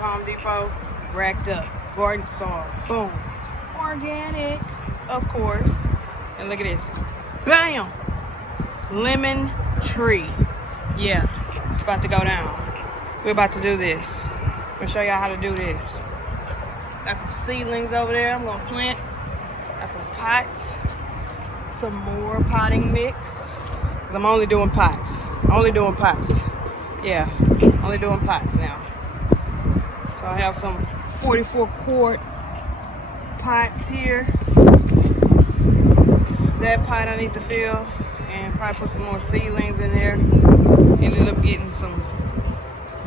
to Home Depot, racked up. Garden soil, boom. Organic, of course. And look at this. Bam! Lemon tree. Yeah, it's about to go down. We're about to do this. I'm gonna show y'all how to do this. Got some seedlings over there I'm gonna plant. Got some pots. Some more potting mix. Cause I'm only doing pots. Only doing pots. Yeah, only doing pots now. So I have some 44 quart pots here. That pot I need to fill and probably put some more seedlings in there. Ended up getting some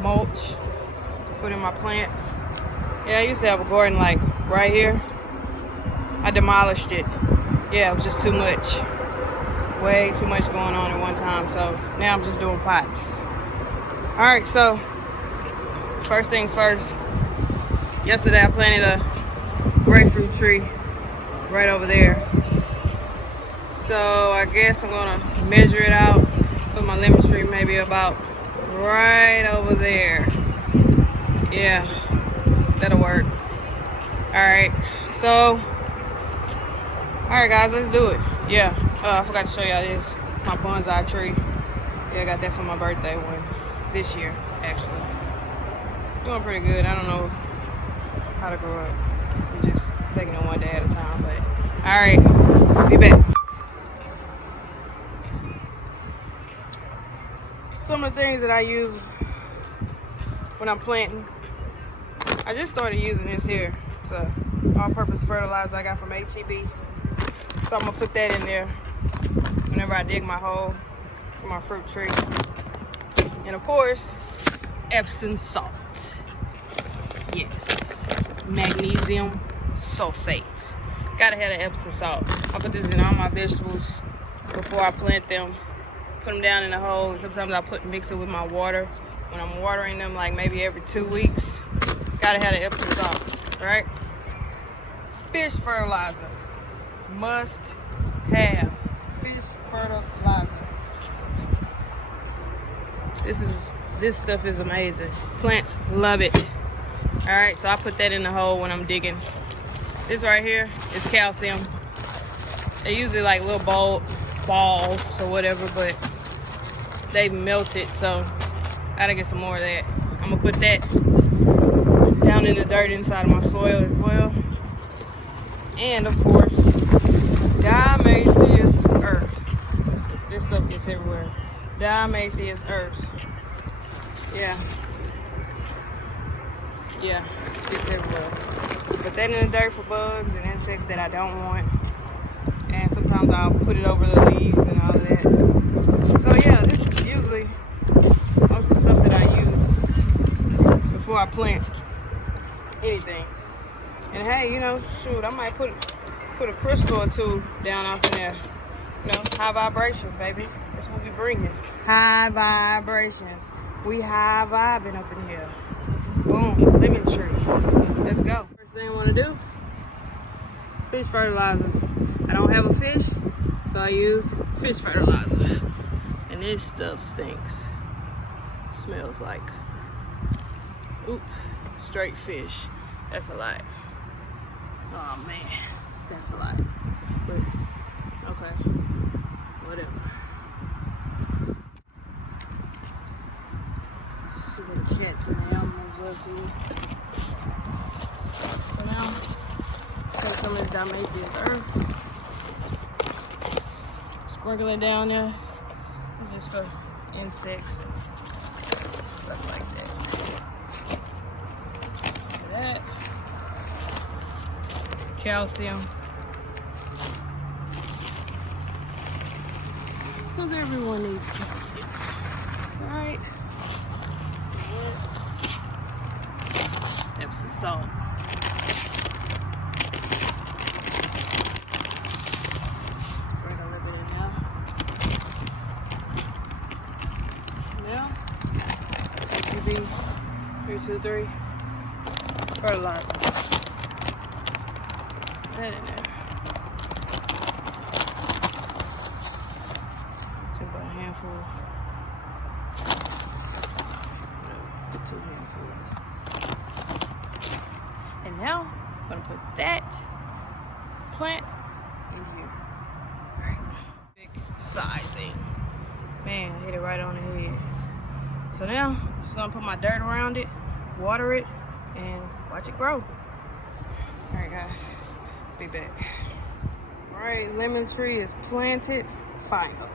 mulch to put in my plants. Yeah, I used to have a garden like right here. I demolished it. Yeah, it was just too much. Way too much going on at one time. So now I'm just doing pots. All right, so first things first. Yesterday I planted a grapefruit tree right over there. So I guess I'm gonna measure it out. Put my lemon tree maybe about right over there. Yeah, that'll work. Alright, so alright guys, let's do it. Yeah, I forgot to show y'all this. My bonsai tree. Yeah, I got that for my birthday one this year, actually. Doing pretty good. I don't know how to grow up. I'm just taking it one day at a time, but alright, be back. Some of the things that I use when I'm planting, I just started using this here. It's a all-purpose fertilizer I got from HEB. So I'm gonna put that in there whenever I dig my hole for my fruit tree. And of course, Epsom salt. Yes, magnesium sulfate. Gotta have the Epsom salt. I put this in all my vegetables before I plant them. Put them down in the hole. Sometimes I mix it with my water when I'm watering them, like maybe every 2 weeks. Gotta have the Epsom salt, right? Fish fertilizer, must have fish fertilizer. This stuff is amazing. Plants love it. All right, so I put that in the hole when I'm digging. This right here is calcium. They usually like little balls or whatever, but they melt it, so I gotta get some more of that. I'm gonna put that down in the dirt inside of my soil as well. And of course, diatomaceous earth. This stuff gets everywhere. Diatomaceous earth. Yeah, it gets everywhere. Put that in the dirt for bugs and insects that I don't want. And sometimes I'll put it over the leaves and all of that. So yeah, this is usually most of the stuff that I use before I plant anything. And hey, you know, shoot, I might put a crystal or two down off in there. You know, high vibrations, baby. That's what we bringing. High vibrations. We high vibing up in here. Boom, lemon tree. Let's go. First thing I want to do, fish fertilizer. I don't have a fish, so I use fish fertilizer. And this stuff stinks. Smells like, oops, straight fish. That's a lot. Oh man, that's a lot. But, okay, whatever. Let's see what the cats and the animals love to eat. For now, take some of this diatomaceous earth. Sprinkle it down there. It's just for insects and stuff like that. That. Calcium. Because everyone needs calcium. Alright. Epsom salt. Be 3, 2, 3 fertilizer. That in there. Take about a handful. No, 2 handfuls. now I'm gonna put that plant in here. All right, big sizing. Man, I hit it right on the head. So now I'm just gonna put my dirt around it, water it, and watch it grow. All right, guys, be back. All right, lemon tree is planted finally.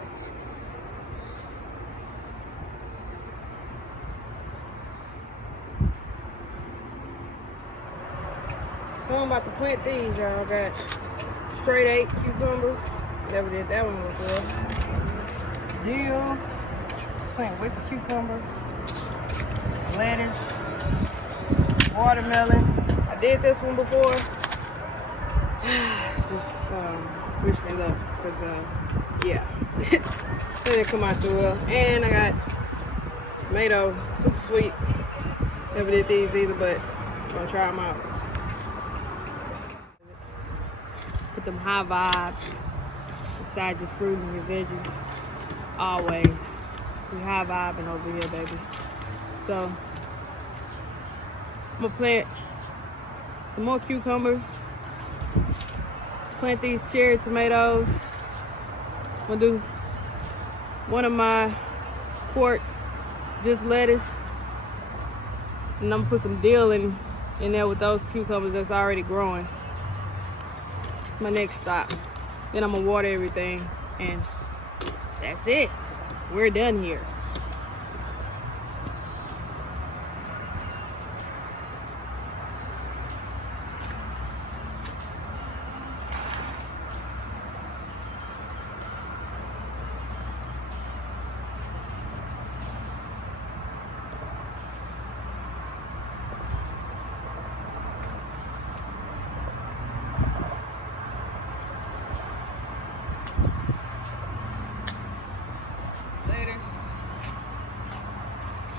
So I'm about to plant these, y'all. Got straight 8 cucumbers. Never did that one before. Dill. Plant with the cucumbers. Lettuce. Watermelon. I did this one before. Just wish me luck, cause yeah, it didn't come out too well. And I got tomato, super sweet. Never did these either, but I'm gonna try them out. Put them high vibes inside your fruit and your veggies. Always. We high vibing over here, baby. So I'm gonna plant some more cucumbers. Plant these cherry tomatoes. I'm gonna do one of my quarts, just lettuce. And I'm gonna put some dill in there with those cucumbers that's already growing. It's my next stop. Then I'm gonna water everything, and that's it. We're done here.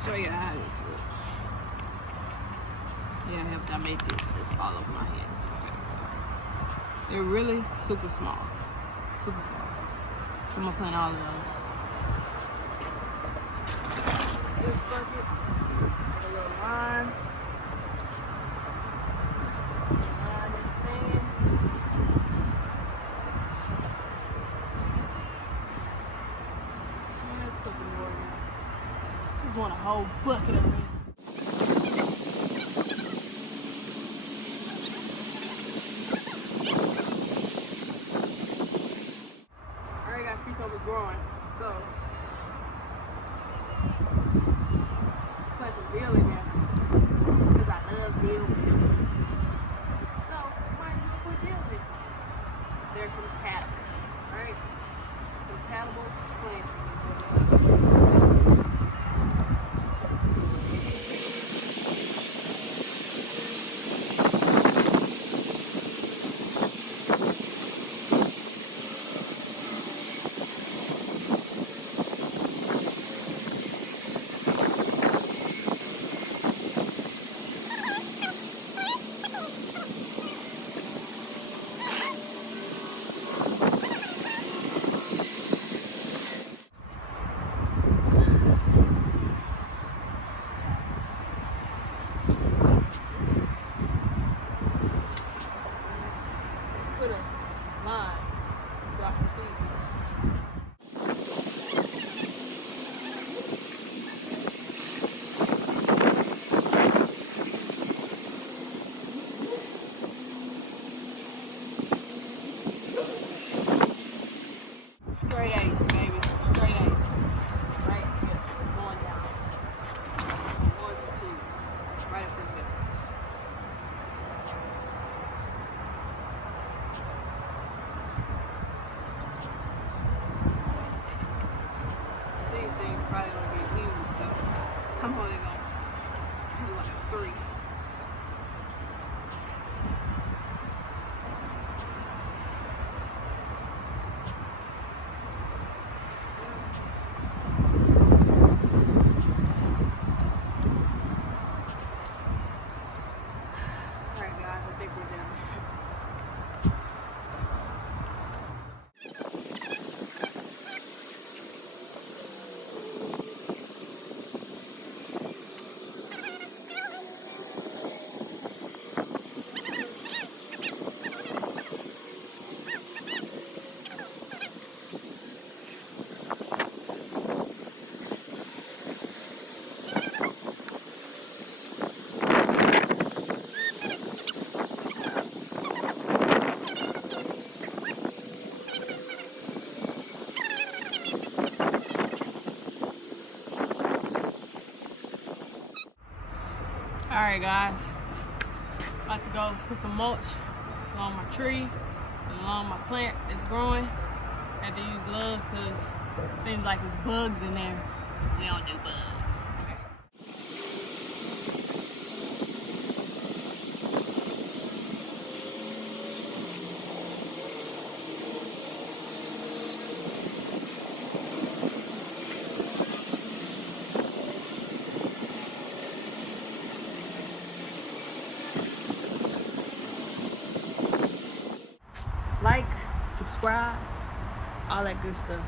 Show you how this looks. Yeah, I made this all over my hands. Okay, sorry. They're really super small. Super small. So I'm gonna plant all of those. This bucket, a little line. Line in the sand. Let's put some more in. Just want a whole bucket of it. I already got cucumbers growing, so plant some dill in there because I love dill. So might as well put dill in there. They're compatible, right? Compatible plants. Put a line so I can see. Straight 8s, baby. Straight 8s. Right here. Going down. 1s and 2s. Right up this middle. These things probably gonna be huge, so I'm only gonna do like 3. Alright guys, I think we're done. Alright guys, about to go put some mulch along my tree and along my plant that's growing. Had to use gloves because it seems like there's bugs in there. We don't do bugs. Like, subscribe, all that good stuff.